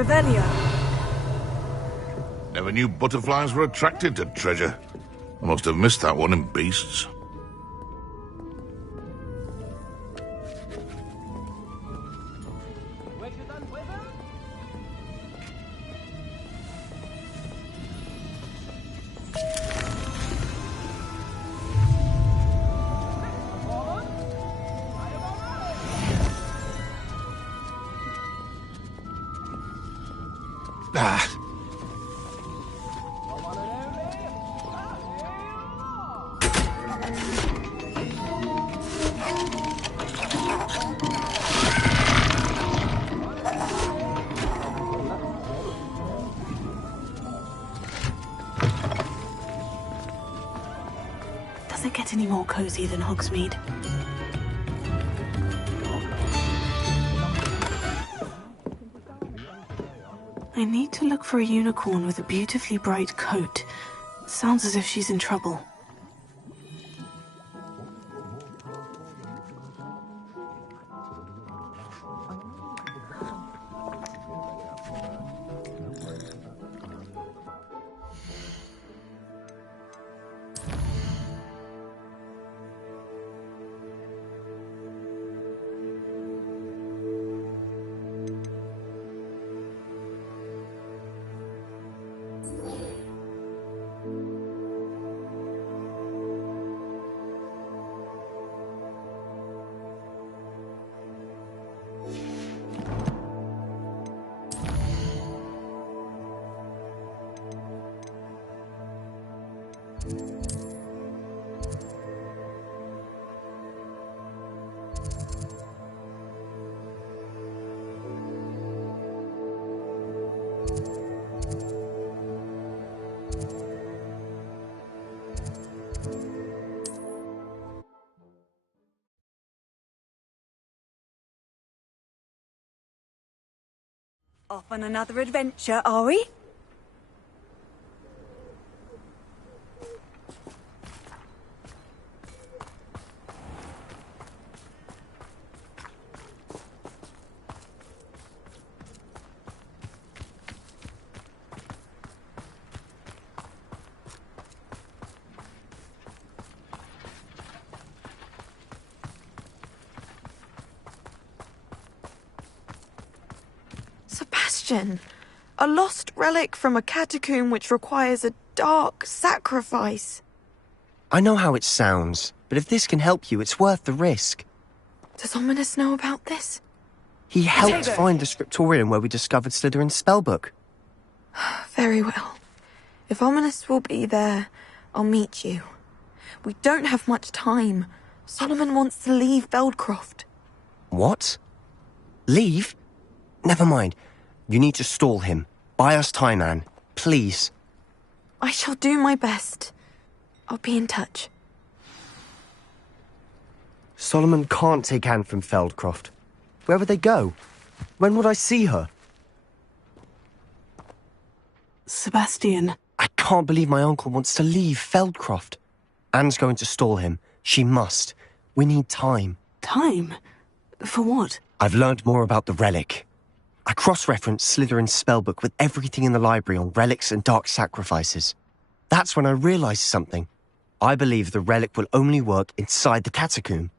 Revelio. Never knew butterflies were attracted to treasure. I must have missed that one in Beasts. Ah. Does it get any more cozy than Hogsmeade? I need to look for a unicorn with a beautifully bright coat. Sounds as if she's in trouble. Off on another adventure, are we? A lost relic from a catacomb which requires a dark sacrifice. I know how it sounds, but if this can help you, it's worth the risk. Does Ominous know about this? He helped find the scriptorium where we discovered Slytherin's spellbook. Very well. If Ominous will be there, I'll meet you. We don't have much time. Solomon wants to leave Feldcroft. What? Leave? Never mind. You need to stall him. Buy us time, Anne. Please. I shall do my best. I'll be in touch. Solomon can't take Anne from Feldcroft. Where would they go? When would I see her? Sebastian. I can't believe my uncle wants to leave Feldcroft. Anne's going to stall him. She must. We need time. Time? For what? I've learned more about the relic. I cross-referenced Slytherin's spellbook with everything in the library on relics and dark sacrifices. That's when I realized something. I believe the relic will only work inside the catacomb.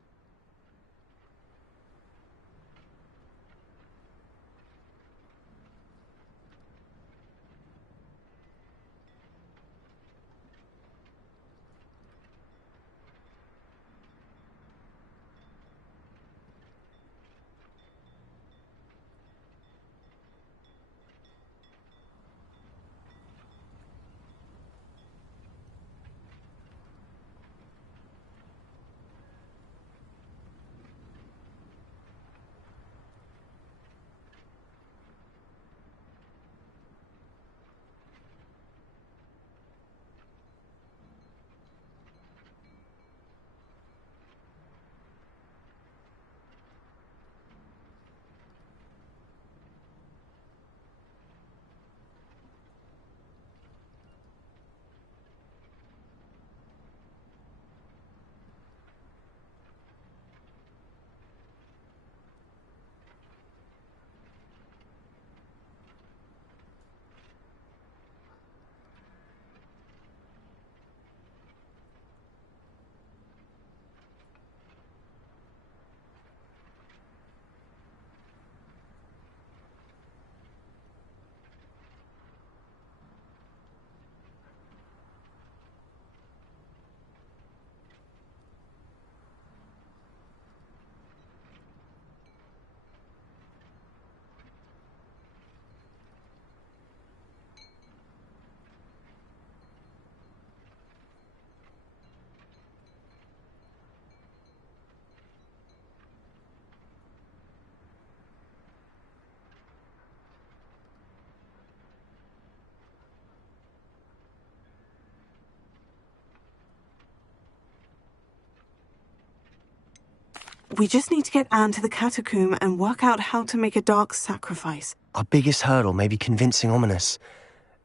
We just need to get Anne to the catacomb and work out how to make a dark sacrifice. Our biggest hurdle may be convincing Ominous.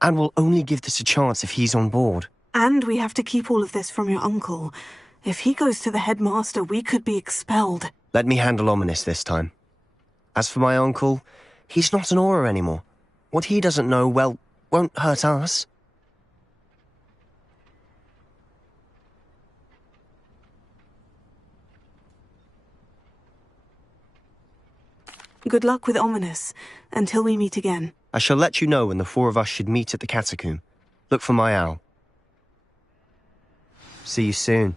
And we'll only give this a chance if he's on board. And we have to keep all of this from your uncle. If he goes to the headmaster, we could be expelled. Let me handle Ominous this time. As for my uncle, he's not an Auror anymore. What he doesn't know, well, won't hurt us. Good luck with Ominous, until we meet again. I shall let you know when the four of us should meet at the catacomb. Look for my owl. See you soon.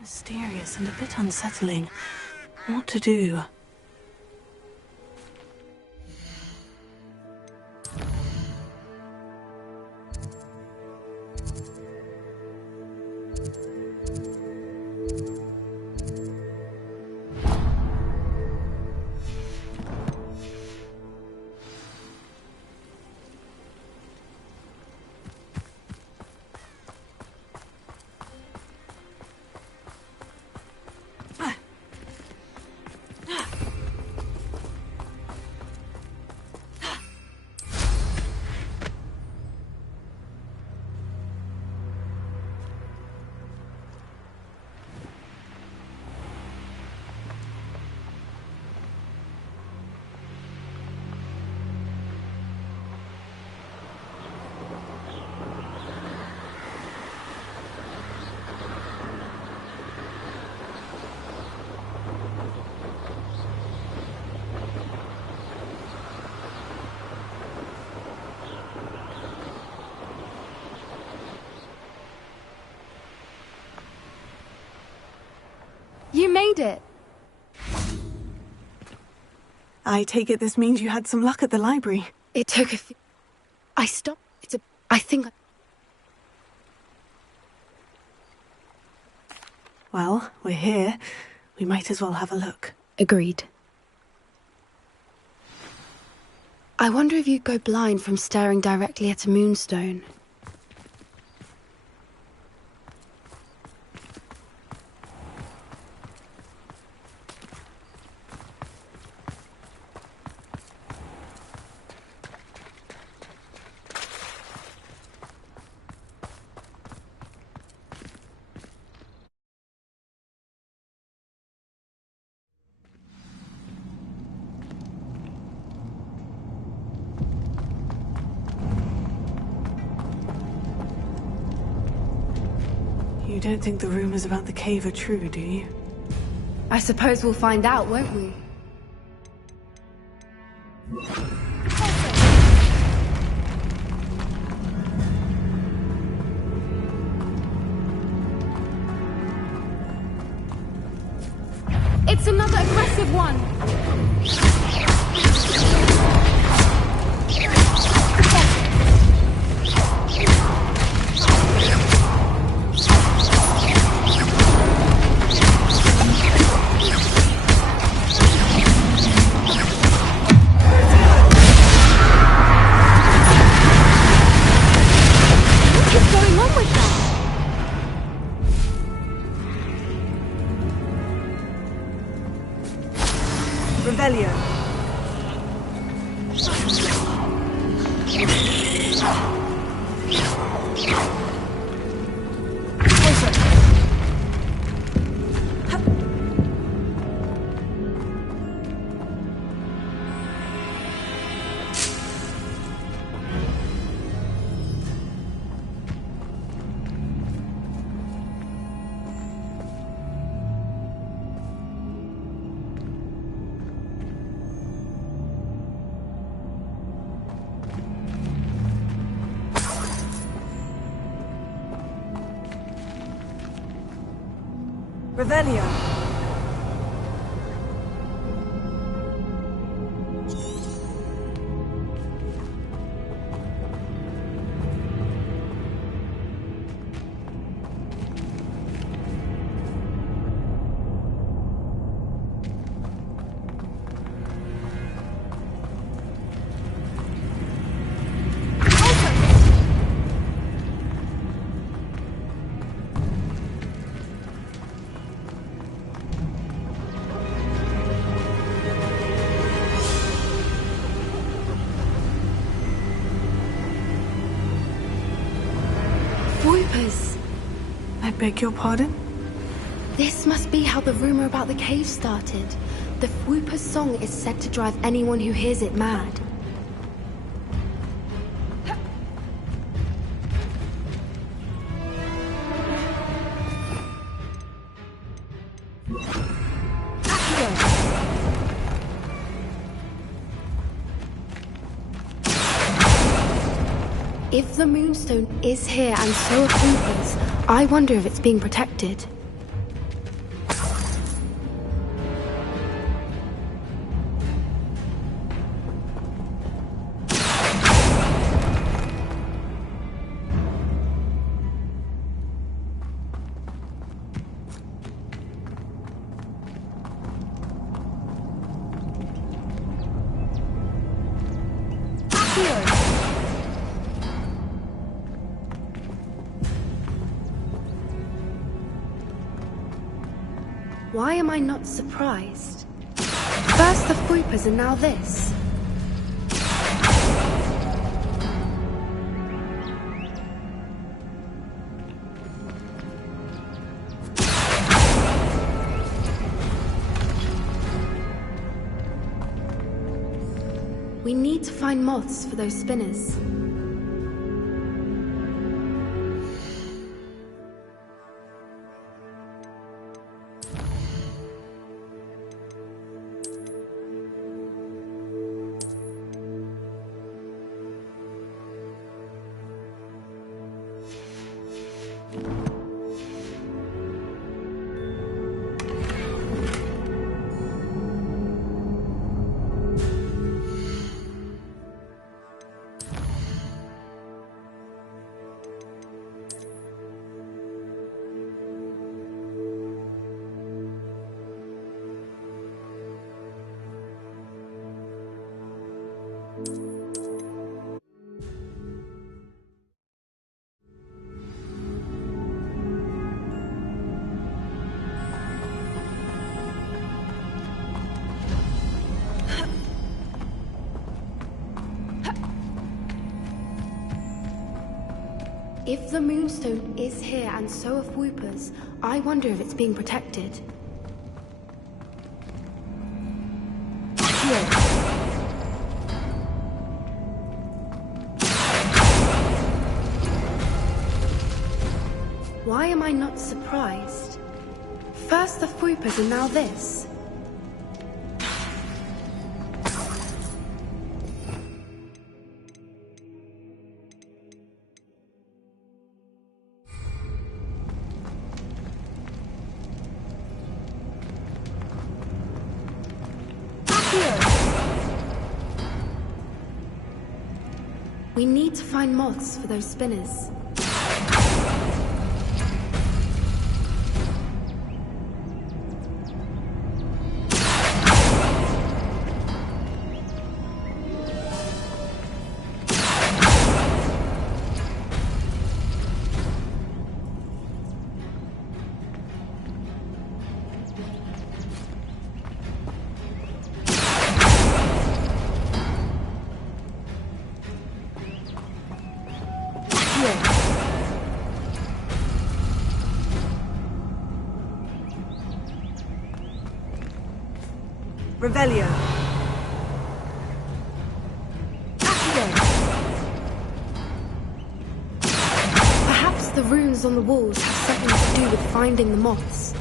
Mysterious and a bit unsettling. What to do? You made it! I take it this means you had some luck at the library. It took I stopped. I think... Well, we're here. We might as well have a look. Agreed. I wonder if you'd go blind from staring directly at a moonstone. You don't think the rumors about the cave are true, do you? I suppose we'll find out, won't we? It's another aggressive one! Revelio. Whoopers! I beg your pardon? This must be how the rumor about the cave started. The Whooper's song is said to drive anyone who hears it mad. If the Moonstone is here and so are Whoopers, I wonder if it's being protected. Why am I not surprised? First the Whoopers and now this. We need to find moths for those spinners. If the Moonstone is here and so are Whoopers, I wonder if it's being protected. Here. Why am I not surprised? First the Whoopers and now this. We need to find moths for those spinners. Revelio. Perhaps the runes on the walls have something to do with finding the moths.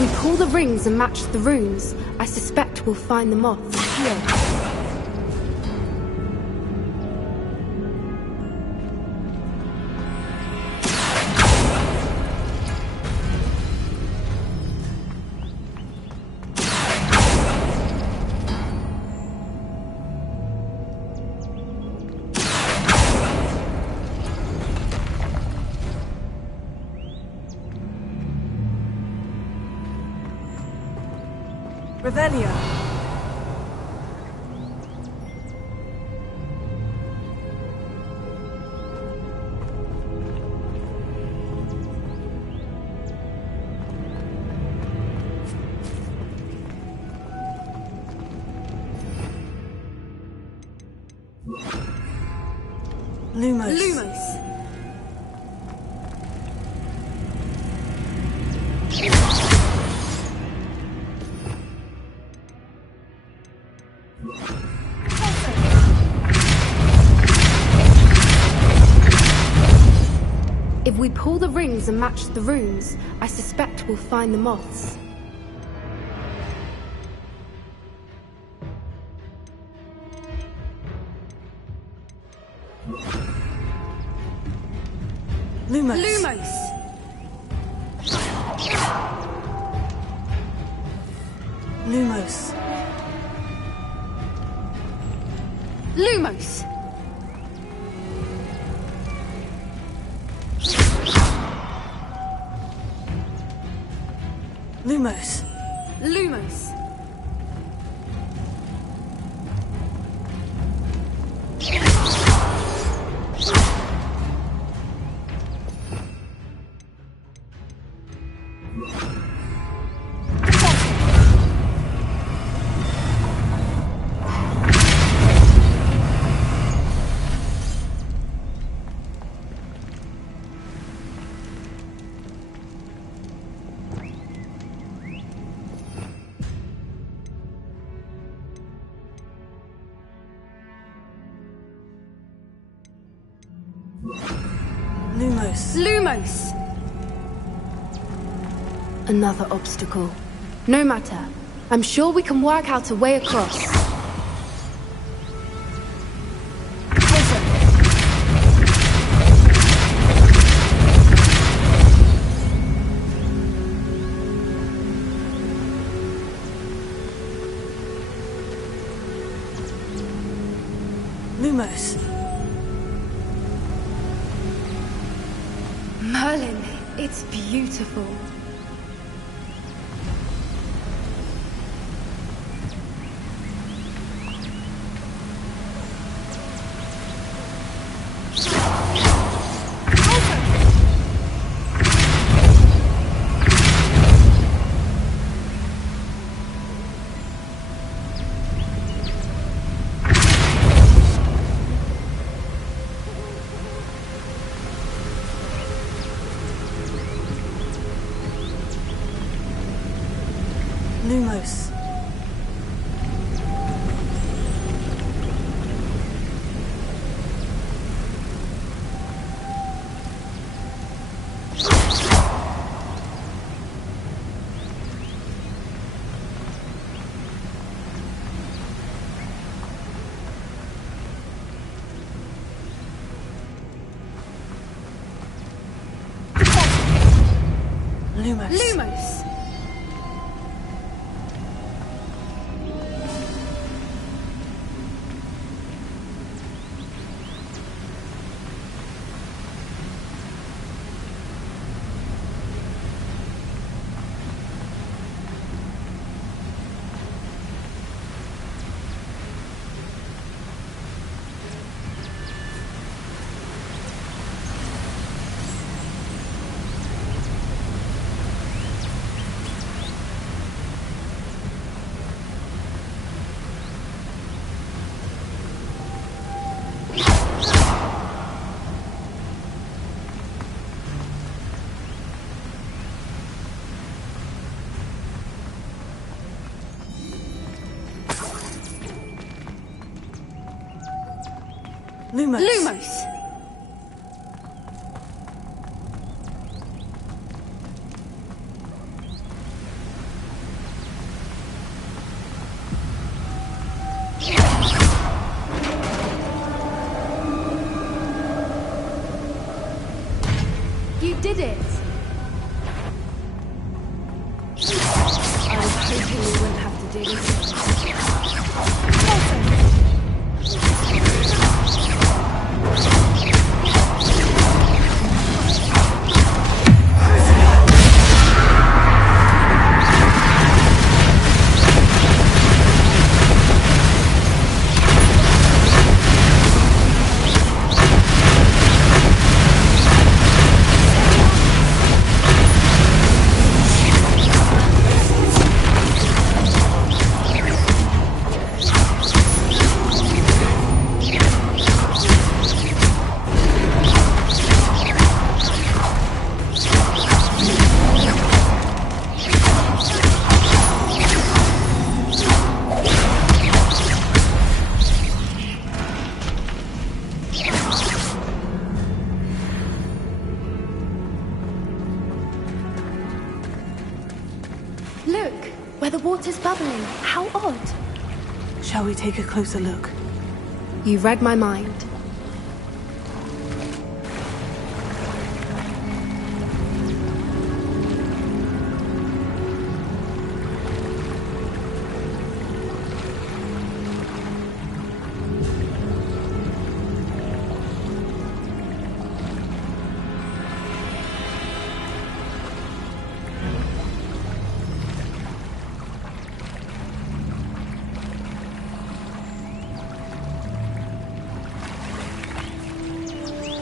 If we pull the rings and match the runes, I suspect we'll find the moths here. Revelio. Lumos. Lumos! If we pull the rings and match the runes, I suspect we'll find the moths. Lumos. Lumos! Lumos. Lumos! Lumos. Lumos! Lumos. Lumos! Another obstacle. No matter. I'm sure we can work out a way across. Lumos. Merlin, it's beautiful. Lumos. Lumos. Lumos! Lumos. Lumos! idea this is. Look, where the water's bubbling. How odd. Shall we take a closer look? You read my mind.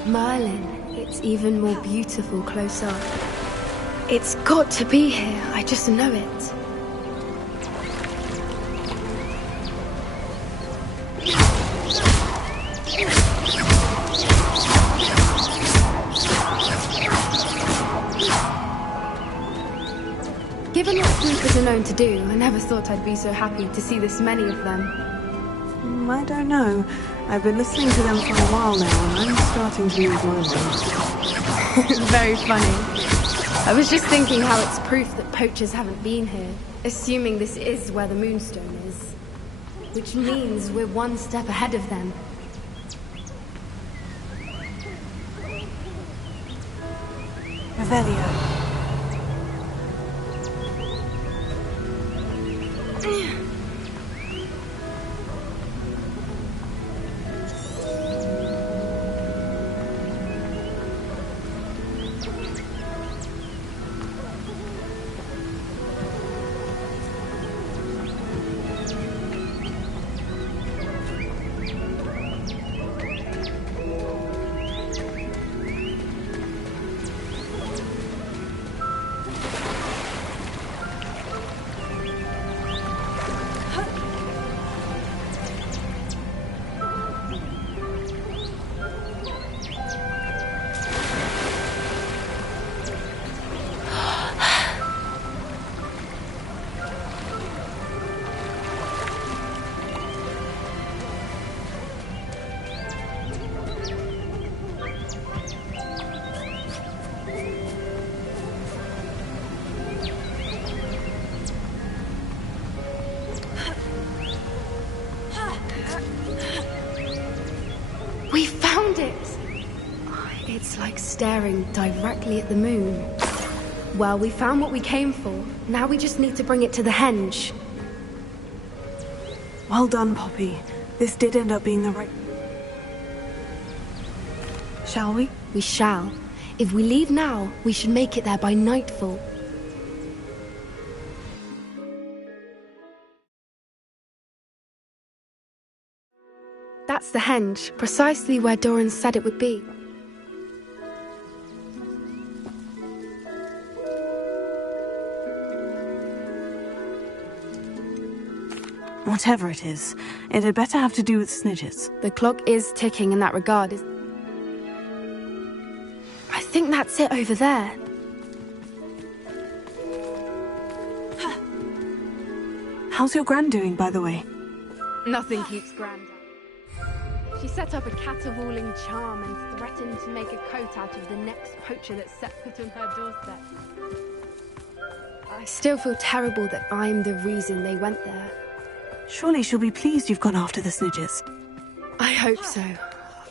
Merlin, it's even more beautiful close up. It's got to be here, I just know it. Given what snoopers are known to do, I never thought I'd be so happy to see this many of them. I don't know. I've been listening to them for a while now, and I'm starting to lose my mind. Very funny. I was just thinking how it's proof that poachers haven't been here, assuming this is where the Moonstone is. Which means we're one step ahead of them. Revelio. We found it! It's like staring directly at the moon. Well, we found what we came for. Now we just need to bring it to the henge. Well done, Poppy. This did end up being the right... Shall we? We shall. If we leave now, we should make it there by nightfall. That's the henge, precisely where Doran said it would be. Whatever it is, it had better have to do with snitches. The clock is ticking in that regard. I think that's it over there. How's your gran doing, by the way? Nothing keeps Gran down. She set up a caterwauling charm and threatened to make a coat out of the next poacher that set foot on her doorstep. I still feel terrible that I'm the reason they went there. Surely she'll be pleased you've gone after the snitches. I hope so.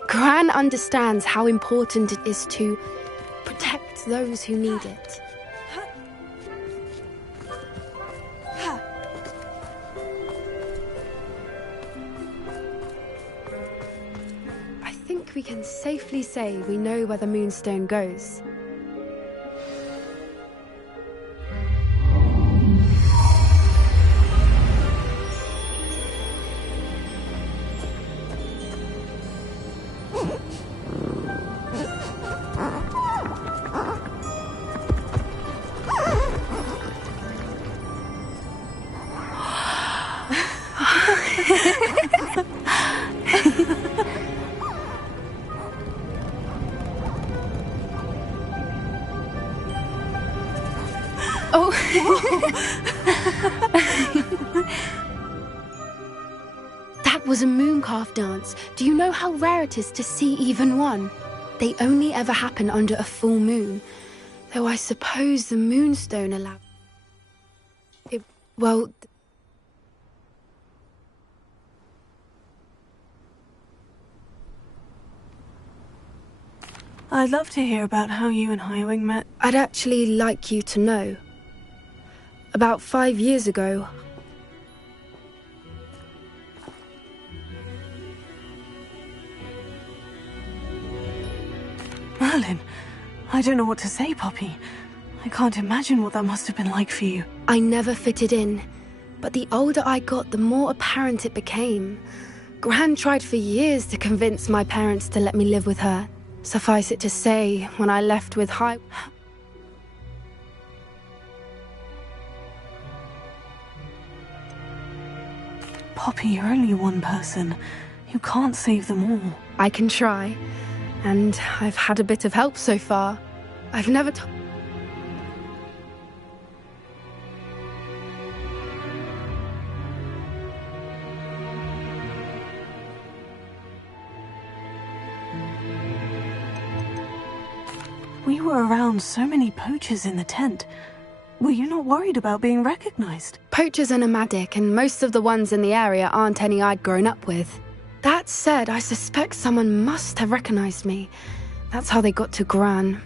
Gran understands how important it is to protect those who need it. we can safely say we know where the Moonstone goes. Oh. That was a mooncalf dance. Do you know how rare it is to see even one? They only ever happen under a full moon. Though I suppose the Moonstone allows... Well... I'd love to hear about how you and Highwing met. I'd actually like you to know. About 5 years ago... Merlin, I don't know what to say, Poppy. I can't imagine what that must have been like for you. I never fitted in, but the older I got, the more apparent it became. Gran tried for years to convince my parents to let me live with her. Suffice it to say, when I left with Poppy, you're only one person. You can't save them all. I can try, and I've had a bit of help so far. I've never We were around so many poachers in the tent. Were you not worried about being recognized? Poachers are nomadic, and most of the ones in the area aren't any I'd grown up with. That said, I suspect someone must have recognized me. That's how they got to Gran.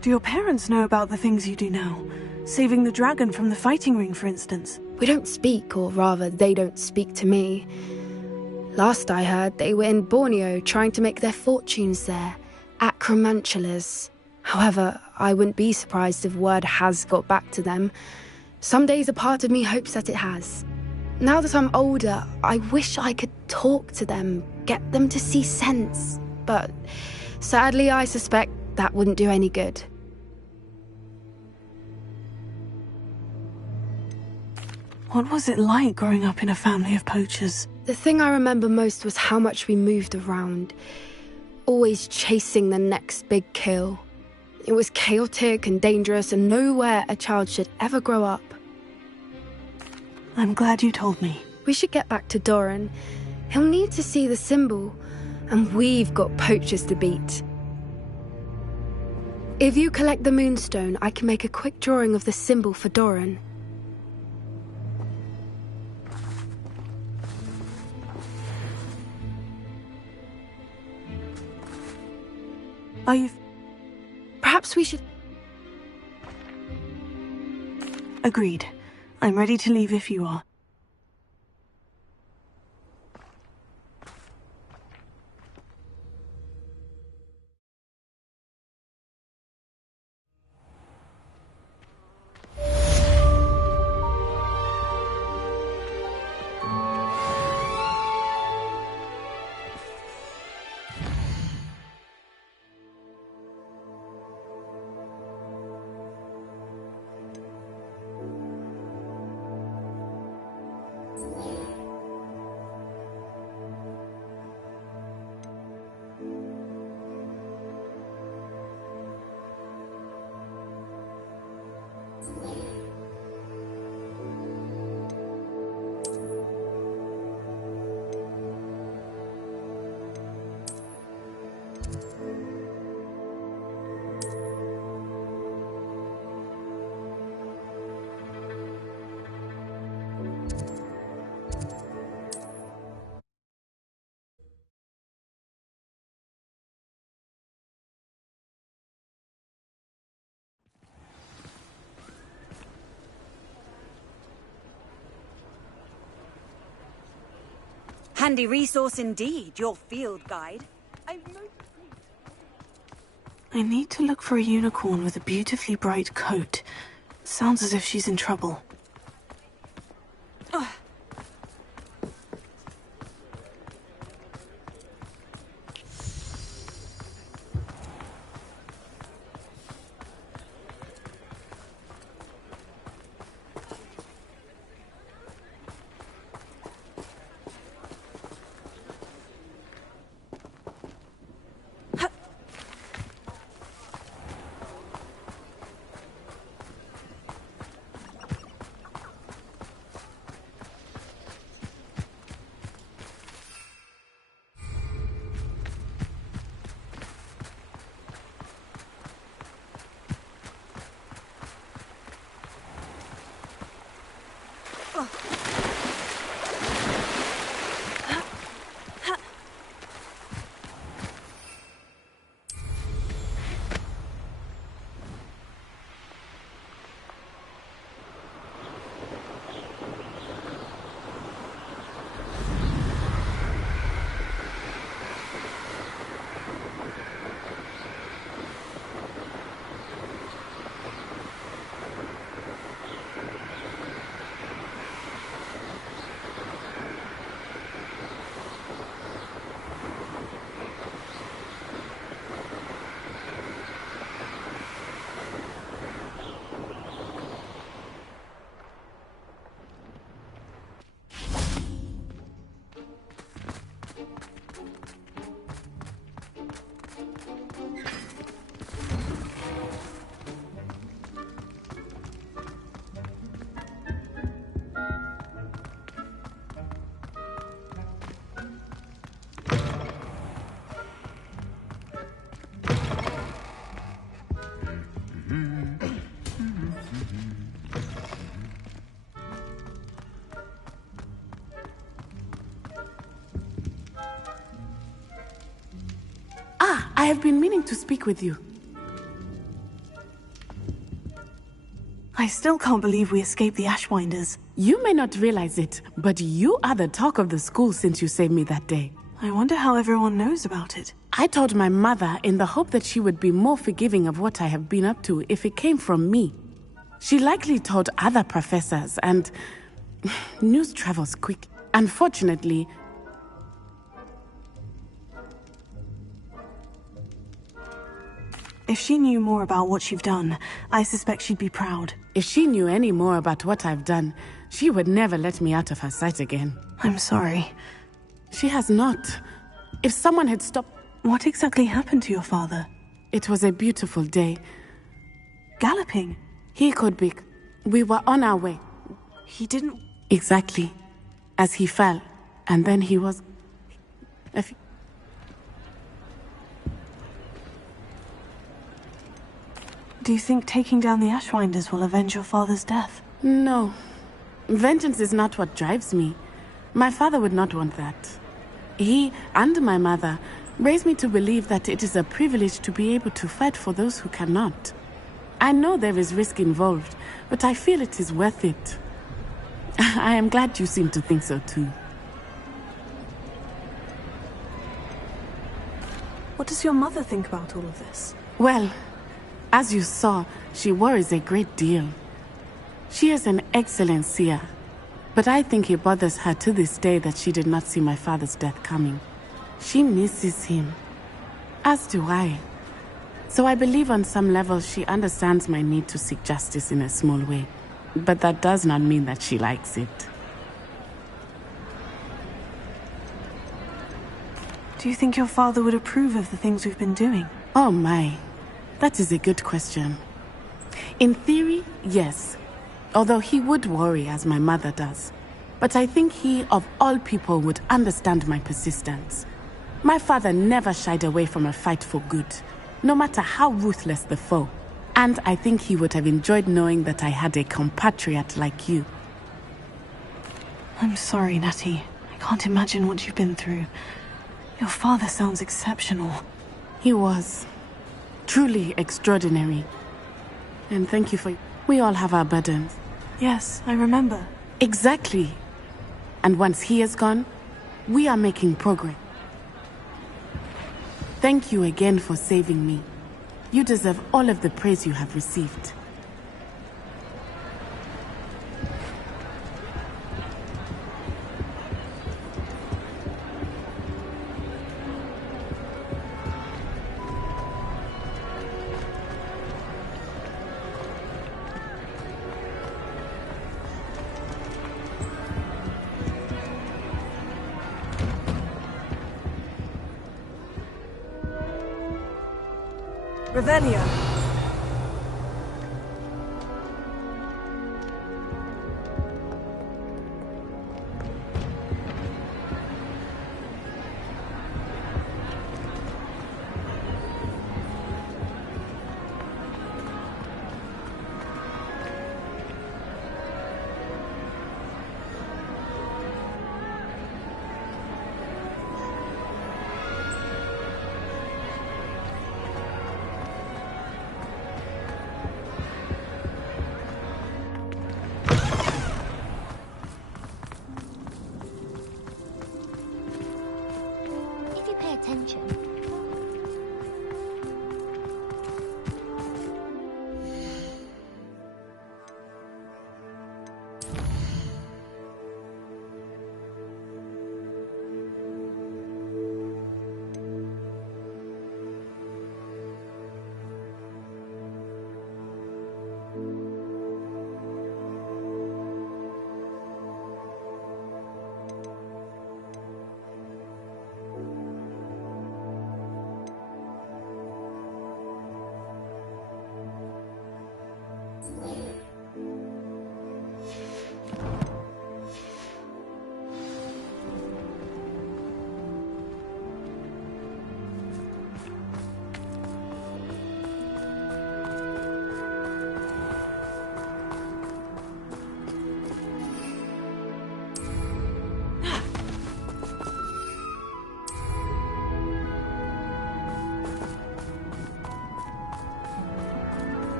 Do your parents know about the things you do now? Saving the dragon from the fighting ring, for instance? We don't speak, or rather, they don't speak to me. Last I heard, they were in Borneo trying to make their fortunes there, at Cromantulas. However, I wouldn't be surprised if word has got back to them. Some days a part of me hopes that it has. Now that I'm older, I wish I could talk to them, get them to see sense. But sadly, I suspect that wouldn't do any good. What was it like growing up in a family of poachers? The thing I remember most was how much we moved around, always chasing the next big kill. It was chaotic and dangerous, and nowhere a child should ever grow up. I'm glad you told me. We should get back to Doran. He'll need to see the symbol, and we've got poachers to beat. If you collect the Moonstone, I can make a quick drawing of the symbol for Doran. Perhaps we should... Agreed. I'm ready to leave if you are. Handy resource indeed, your field guide. I need to look for a unicorn with a beautifully bright coat. Sounds as if she's in trouble. I have been meaning to speak with you. I still can't believe we escaped the Ashwinders. You may not realize it, but you are the talk of the school since you saved me that day. I wonder how everyone knows about it. I told my mother in the hope that she would be more forgiving of what I have been up to if it came from me. She likely told other professors, and news travels quick. Unfortunately, if she knew more about what you've done, I suspect she'd be proud. If she knew any more about what I've done, she would never let me out of her sight again. I'm sorry. She has not. If someone had stopped... What exactly happened to your father? It was a beautiful day. Galloping? He could be... We were on our way. He didn't... Exactly. As he fell. And then he was... Do you think taking down the Ashwinders will avenge your father's death? No. Vengeance is not what drives me. My father would not want that. He and my mother raised me to believe that it is a privilege to be able to fight for those who cannot. I know there is risk involved, but I feel it is worth it. I am glad you seem to think so too. What does your mother think about all of this? Well, as you saw, she worries a great deal. She is an excellent seer, but I think it bothers her to this day that she did not see my father's death coming. She misses him, as do I. So I believe on some level she understands my need to seek justice in a small way, but that does not mean that she likes it. Do you think your father would approve of the things we've been doing? Oh my. That is a good question. In theory, yes. Although he would worry, as my mother does. But I think he, of all people, would understand my persistence. My father never shied away from a fight for good, no matter how ruthless the foe. And I think he would have enjoyed knowing that I had a compatriot like you. I'm sorry, Natty. I can't imagine what you've been through. Your father sounds exceptional. He was. Truly extraordinary. And thank you for... We all have our burdens. Yes, I remember. Exactly. And once he is gone, We are making progress. Thank you again for saving me. You deserve all of the praise you have received. Revelio. Attention.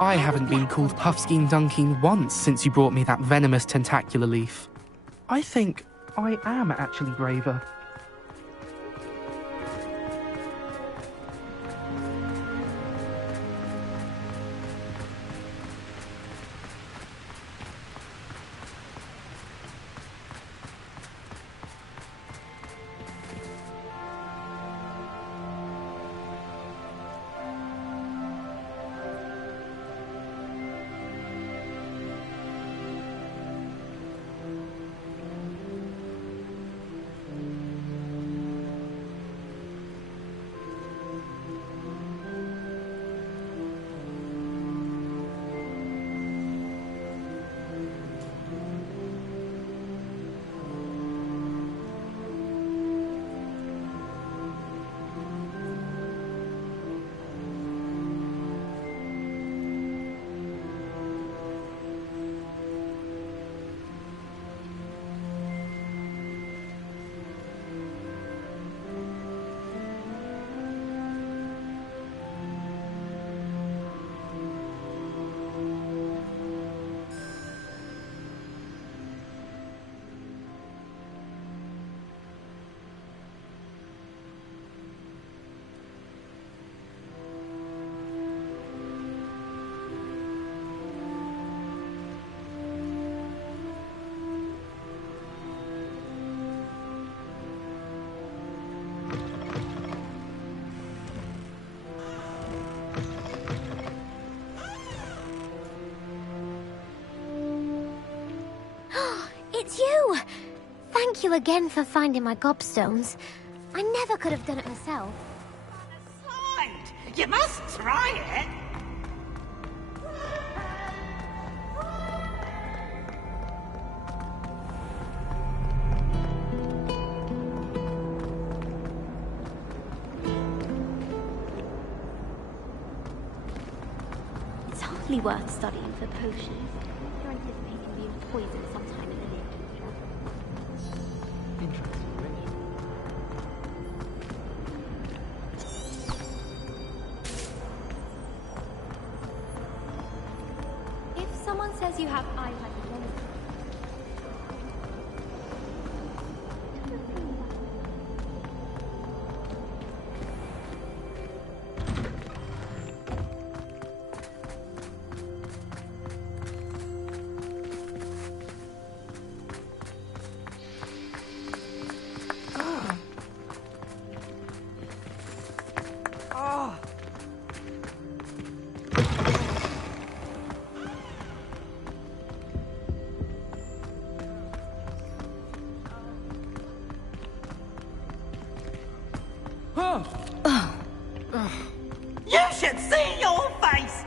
I haven't been called Puffskein Dunking once since you brought me that venomous tentacular leaf. I think I am actually braver. you again for finding my gobstones. I never could have done it myself. You must try it. It's hardly worth studying for potions. You're anticipating being poisoned sometime in the near future. Interesting. If someone says you have eyes like a woman, You should see your face!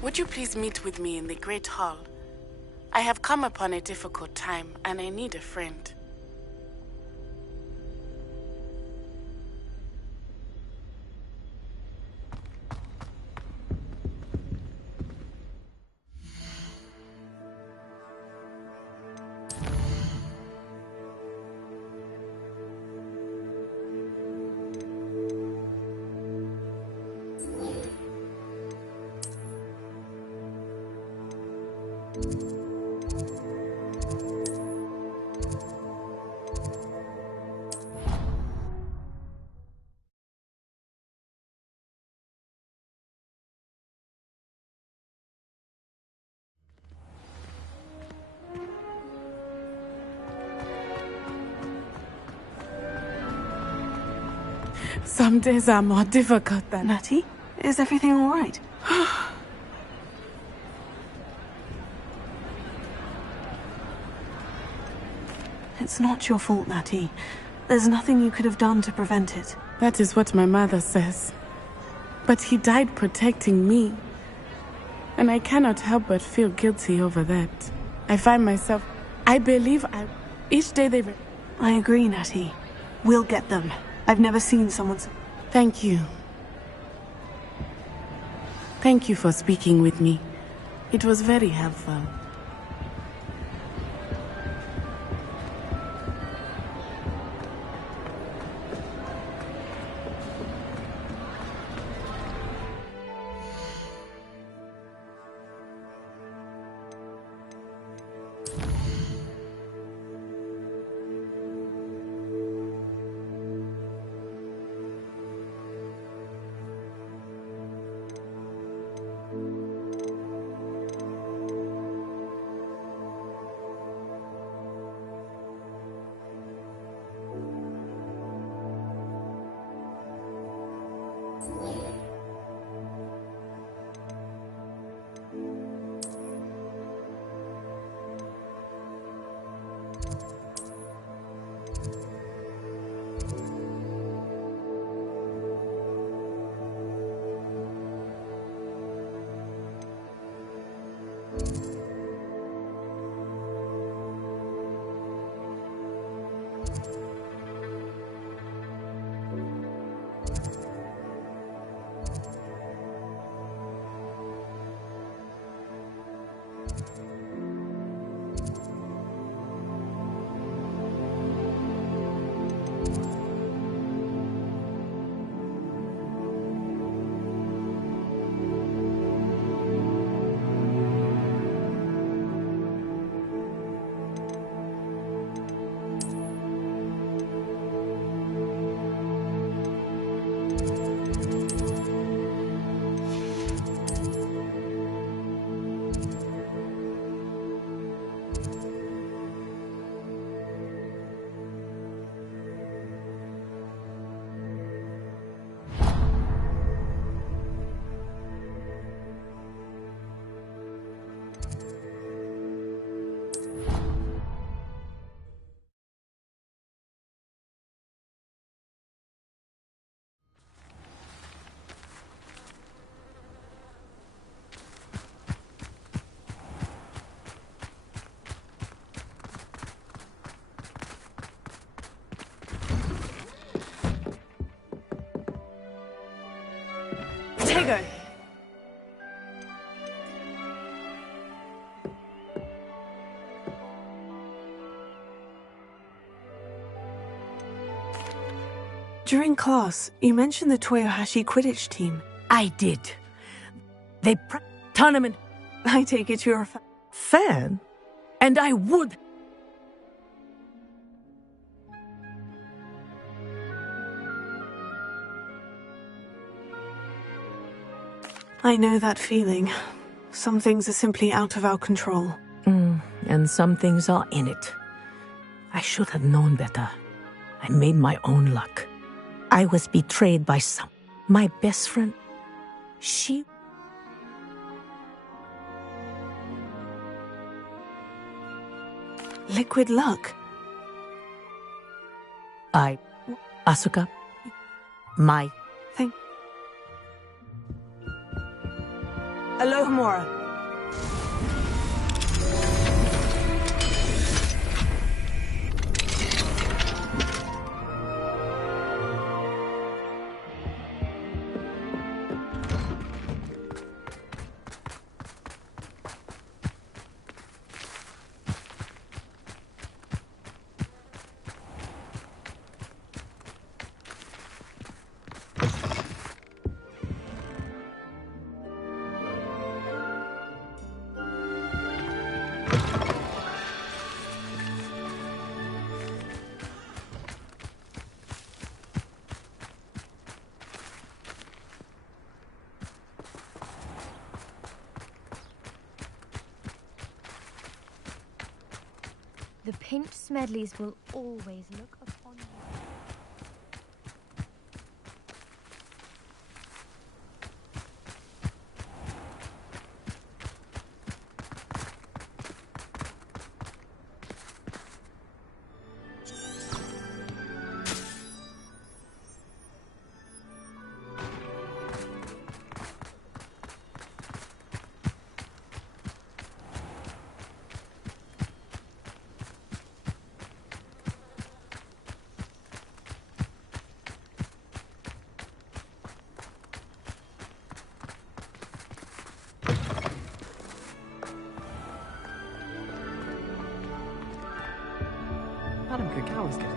Would you please meet with me in the Great Hall? I have come upon a difficult time, and I need a friend. Some days are more difficult than... Natty, is everything all right? It's not your fault, Natty. There's nothing you could have done to prevent it. That is what my mother says. But he died protecting me. And I cannot help but feel guilty over that. I find myself... I believe each day they... I agree, Natty. We'll get them. I've never seen someone so... Thank you. Thank you for speaking with me. It was very helpful. you go. During class, you mentioned the Toyohashi Quidditch team. I did. They tournament. I take it you're a fan? And I would. I know that feeling. Some things are simply out of our control. And some things are in it. I should have known better. I made my own luck. I was betrayed by my best friend. She... Liquid luck? Asuka, my... Thank... Alohomora. The pinched Smedleys will always look upon you. Madam Kagawa's getting...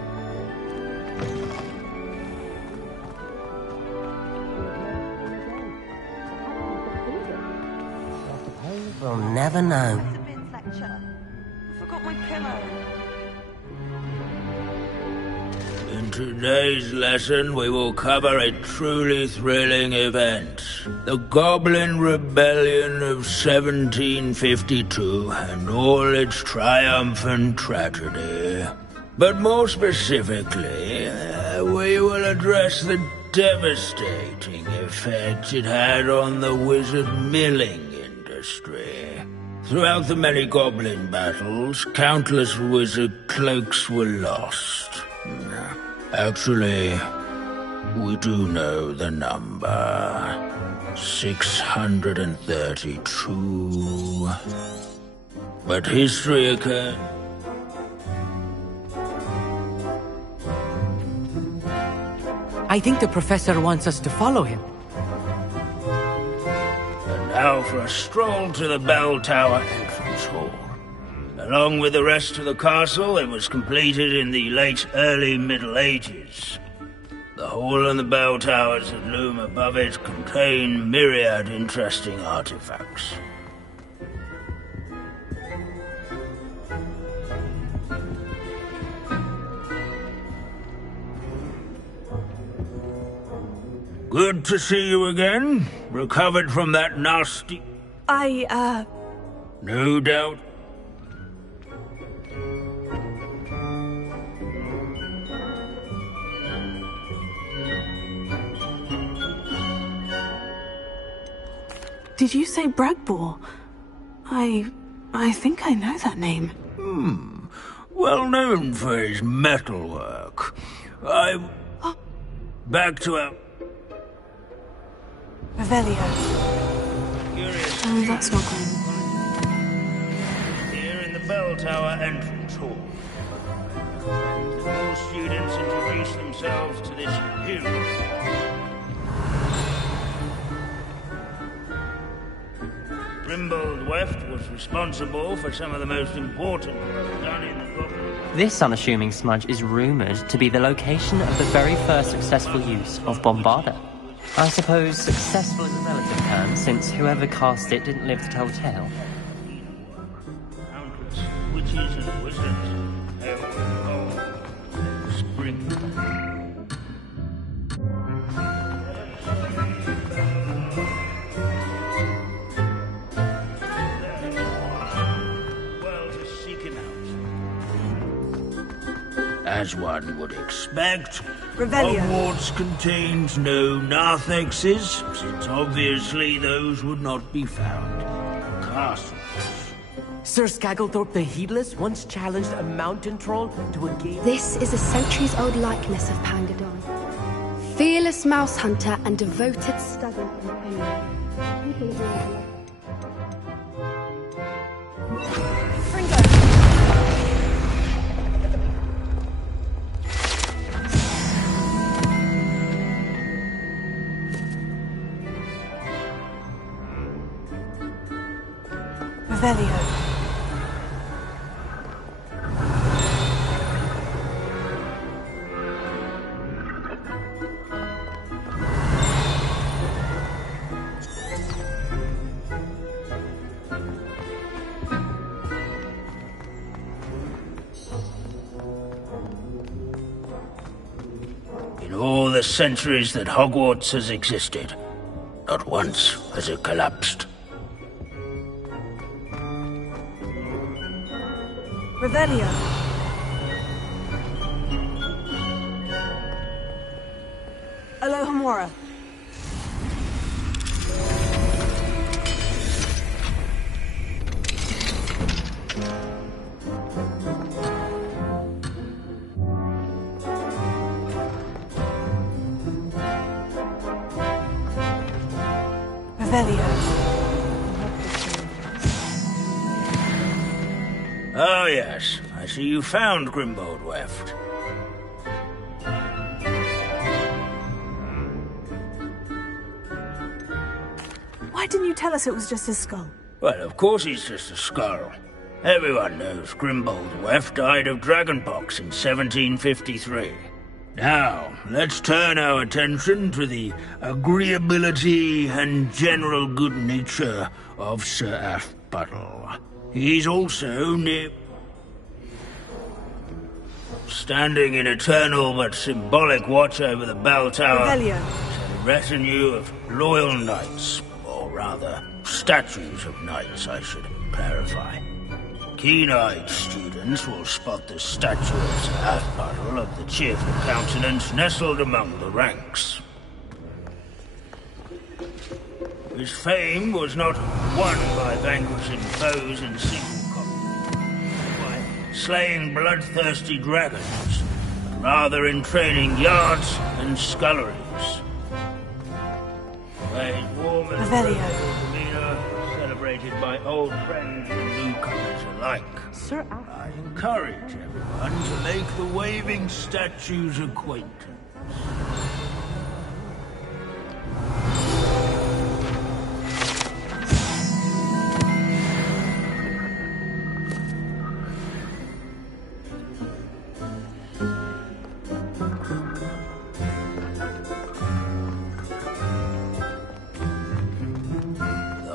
We'll never know. Forgot my pillow. In today's lesson, we will cover a truly thrilling event. The Goblin Rebellion of 1752 and all its triumphant tragedy. But more specifically, we will address the devastating effect it had on the wizard milling industry. Throughout the many goblin battles, countless wizard cloaks were lost. Actually, we do know the number. 632. But history occurred. I think the professor wants us to follow him. And now for a stroll to the bell tower entrance hall. Along with the rest of the castle, it was completed in the late early Middle Ages. The hall and the bell towers that loom above it contain myriad interesting artifacts. Good to see you again. Recovered from that nasty... No doubt. Did you say Bragbor? I think I know that name. Well known for his metalwork. Back to our... Revelio. Oh, that's not good. Here in the bell tower entrance hall. And all students introduce themselves to this hero. Grimbold Weft was responsible for some of the most important work done in the book. This unassuming smudge is rumoured to be the location of the very first successful use of Bombarda. I suppose successful is a relative term, since whoever cast it didn't live to tell the tale. Countless witches and wizards hail from gold and spring. As one would expect, Hogwarts contains no narthexes, since obviously those would not be found in castles. Sir Skagglethorpe the Heedless once challenged a mountain troll to a game. This is a centuries-old likeness of Pangadon. Fearless mouse hunter and devoted study companion. People agree. Revelio. In all the centuries that Hogwarts has existed, not once has it collapsed. Revelio. Alohomora. Revelio. Oh yes, I see you found Grimbold Weft. Why didn't you tell us it was just his skull? Well, of course he's just a skull. Everyone knows Grimbold Weft died of dragonpox in 1753. Now, let's turn our attention to the agreeability and general good nature of Sir Ashbuttle. He's also standing in eternal but symbolic watch over the bell tower. Revelio. A retinue of loyal knights, or rather, statues of knights, I should clarify. Keen-eyed students will spot the statue of Sir Ashbuttle of the cheerful countenance nestled among the ranks. His fame was not won by vanquishing foes in single combat, by slaying bloodthirsty dragons, but rather in training yards and sculleries. Where his warm and Revelio. demeanor was celebrated by old friends and newcomers alike. Sir I encourage everyone to make the waving statue's acquaintance.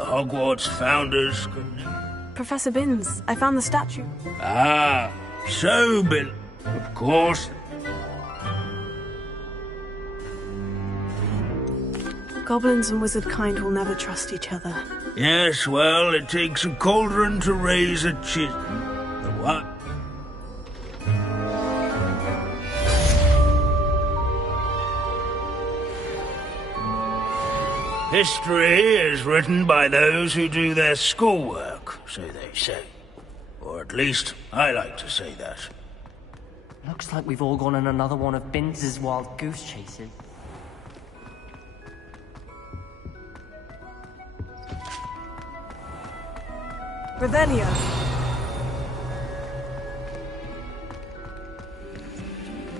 Hogwarts founders could... Professor Binns, I found the statue. Ah, so Bill. Of course. Goblins and wizard kind will never trust each other. Yes, well, it takes a cauldron to raise a chism. The what? History is written by those who do their schoolwork, so they say. Or at least, I like to say that. Looks like we've all gone on another one of Binns' wild goose chases. Revelio.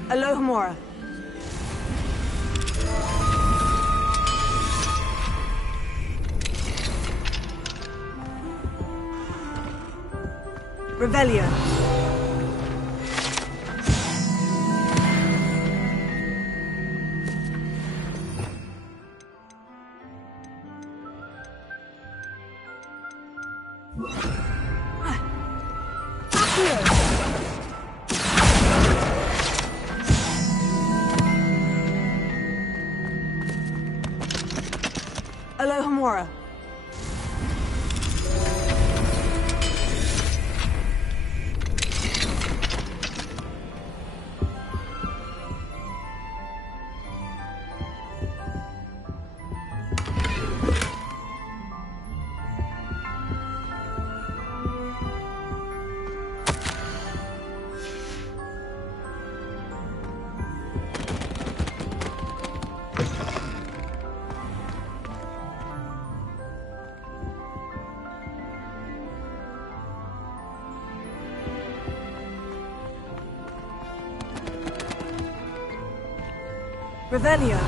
Alohomora. Revelio. Alohomora. Revelio.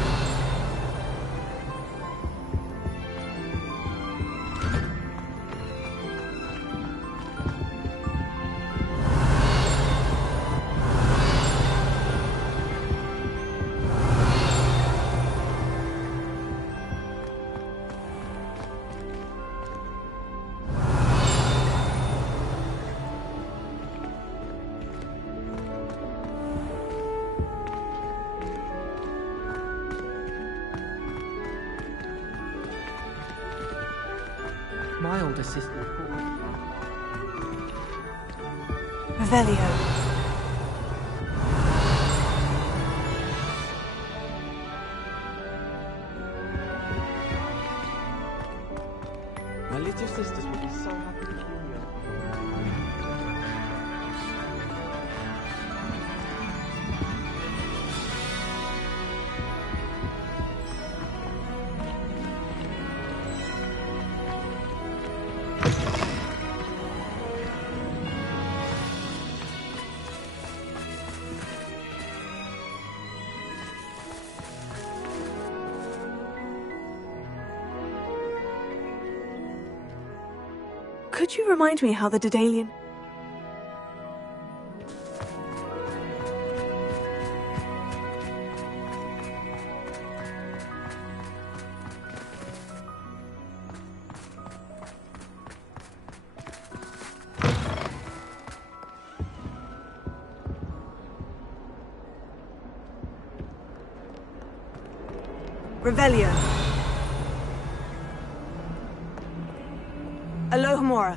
My older sister called me. Revelio. My little sisters will be so happy to hear you. Could you remind me how the Daedalian... Revelio. Alohomora.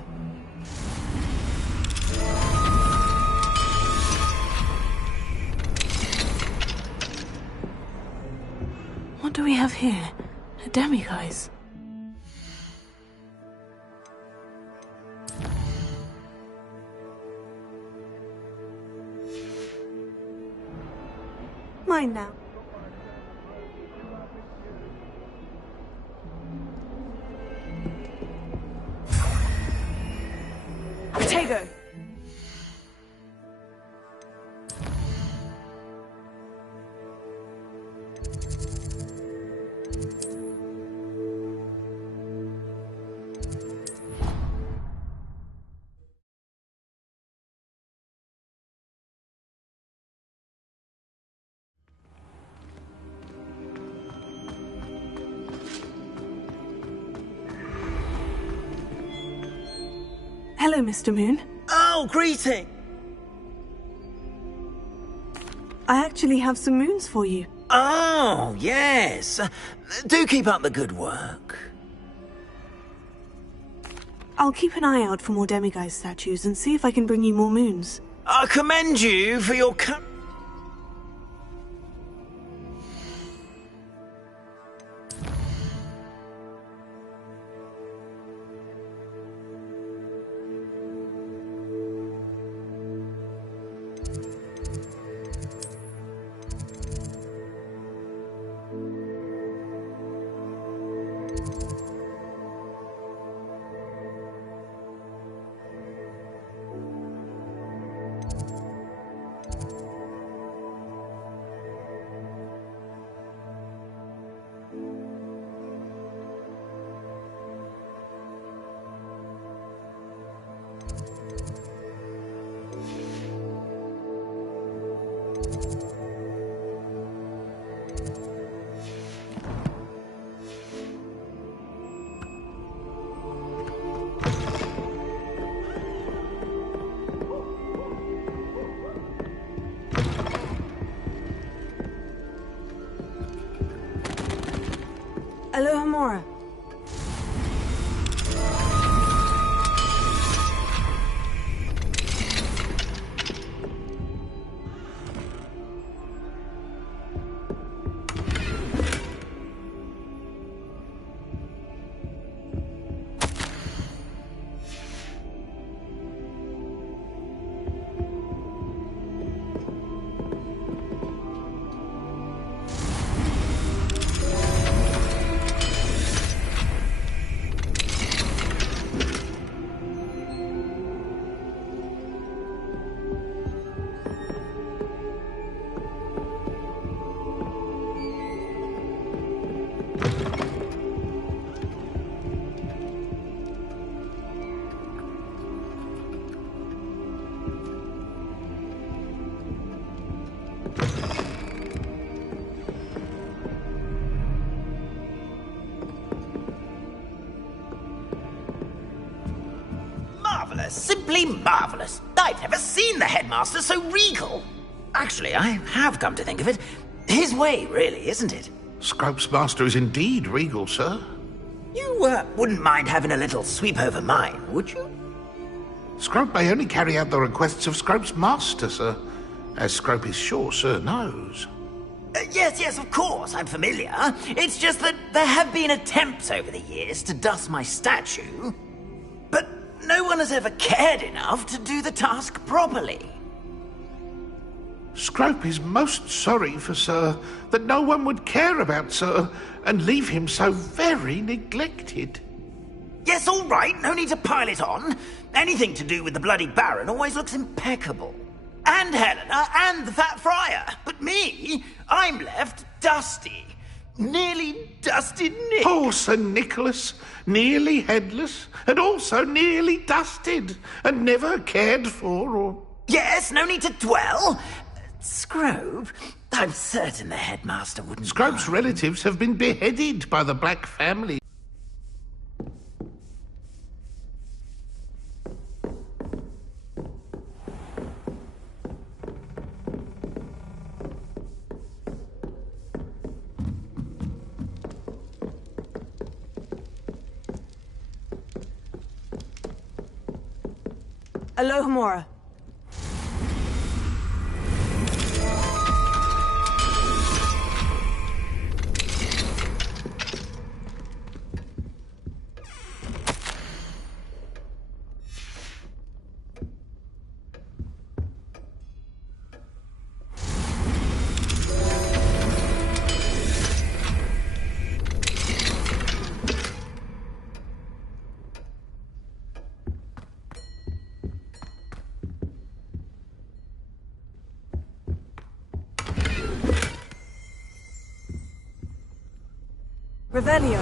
What do we have here? A demiguise? Mine now. Potato. Hello, Mr. Moon. Oh, greeting! I actually have some moons for you. Oh, yes. Do keep up the good work. I'll keep an eye out for more demiguise statues and see if I can bring you more moons. I commend you for your Alohomora. Marvellous, simply marvellous. I've never seen the headmaster so regal. Actually, I have come to think of it. His way, really, isn't it? Scrope's master is indeed regal, sir. You wouldn't mind having a little sweep over mine, would you? Scrope may only carry out the requests of Scrope's master, sir, as Scrope is sure sir knows. Yes, of course, I'm familiar. It's just that there have been attempts over the years to dust my statue, but no one has ever cared enough to do the task properly. Scrope is most sorry for sir that no one would care about sir and leave him so very neglected. Yes, all right, no need to pile it on. Anything to do with the bloody Baron always looks impeccable. And Helena, and the Fat Friar. But me, I'm left dusty. Nearly dusted Nick. Poor Sir Nicholas, nearly headless, and also nearly dusted, and never cared for or... Yes, no need to dwell. Scrope, I'm certain the headmaster wouldn't... Scrope's relatives have been beheaded by the Black family. Alohomora. Revelio.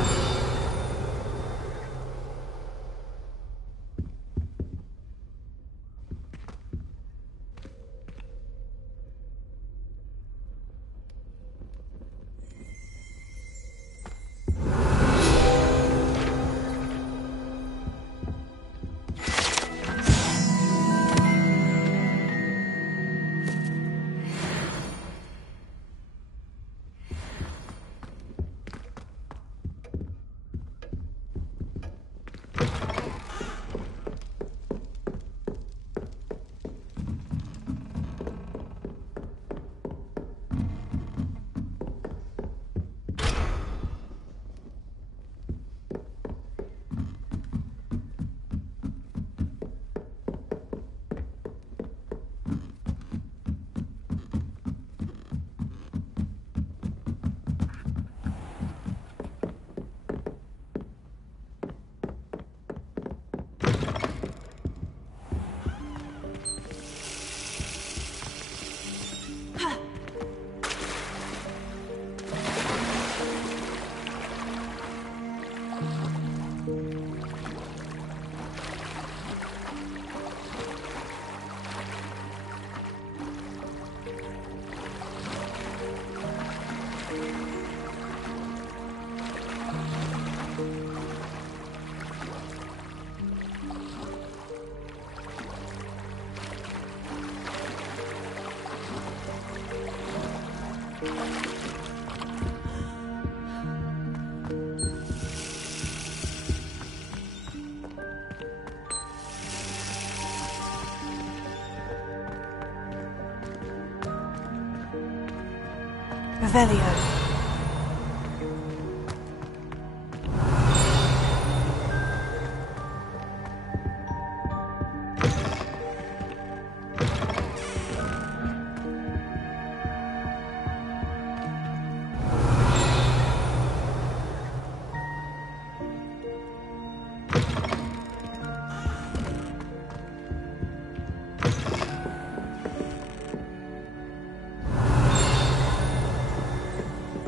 Revelio.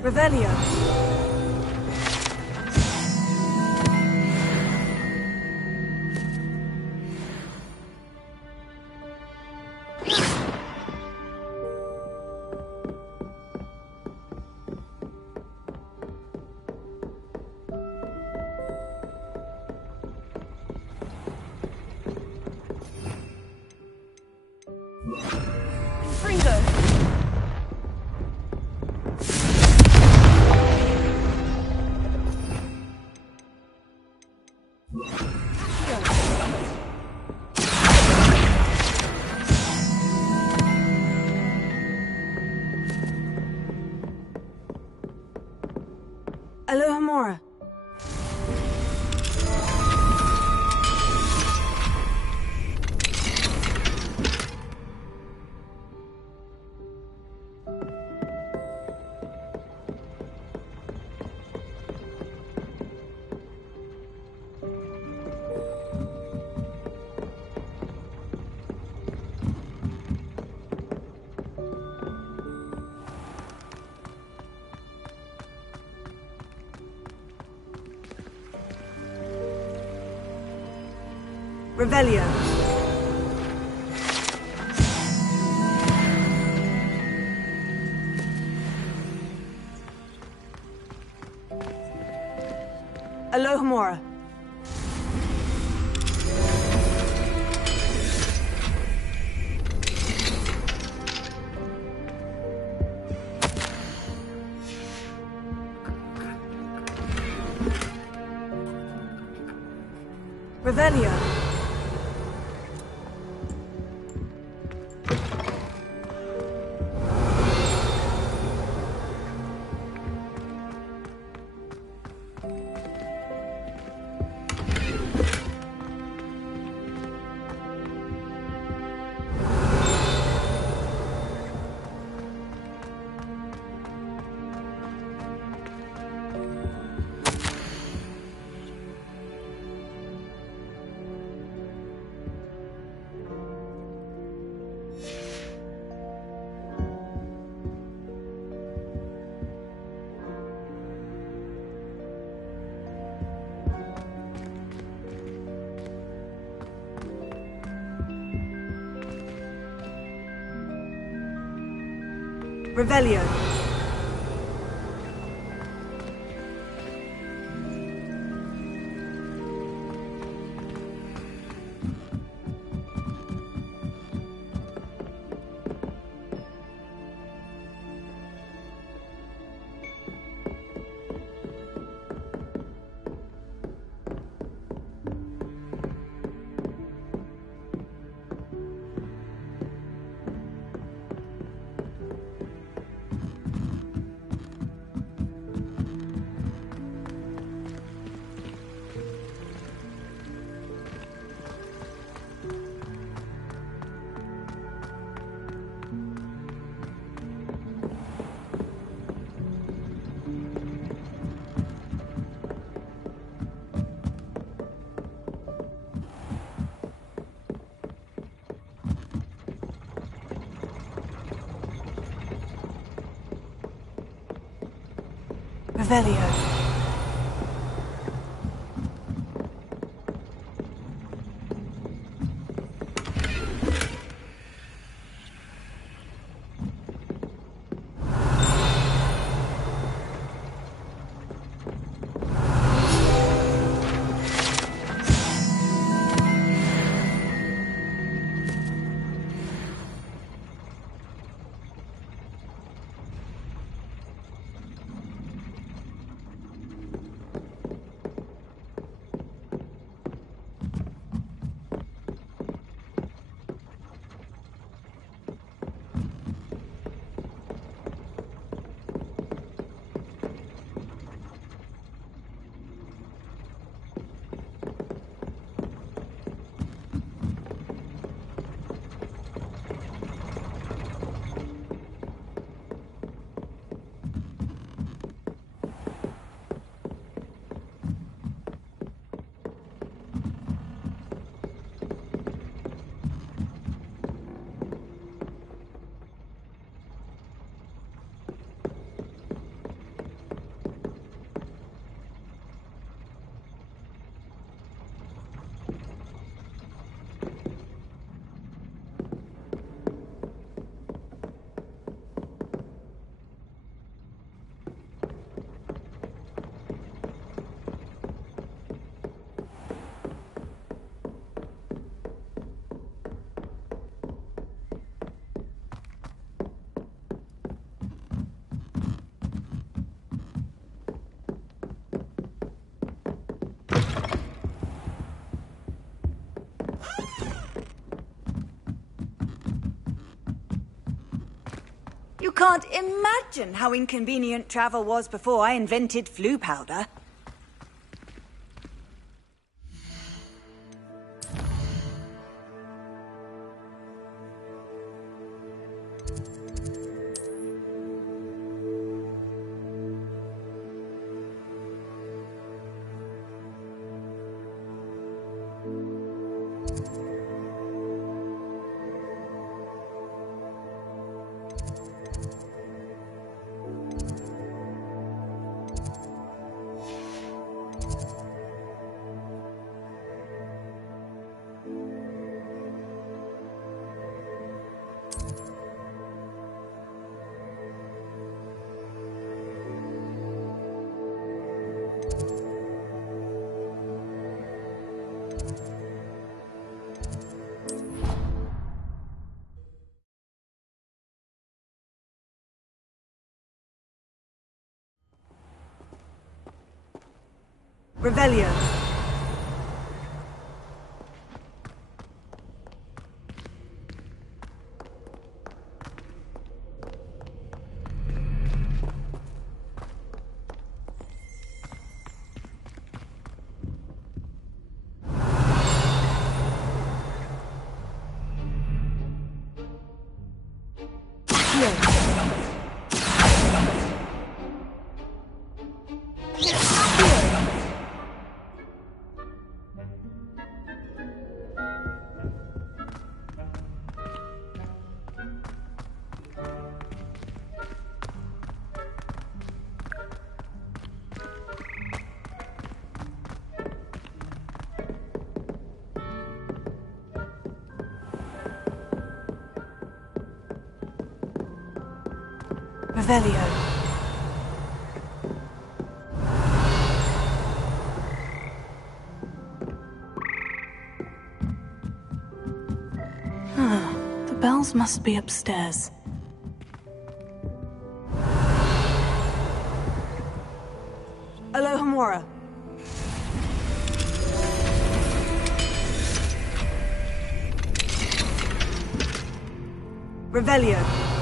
Revelio. Fringo. Alohomora. Revelio. Alohomora. Revelio. Revelio. Revelio. can't imagine how inconvenient travel was before I invented flu powder. Revelio. Revelio. The bells must be upstairs. Alohomora. Revelio.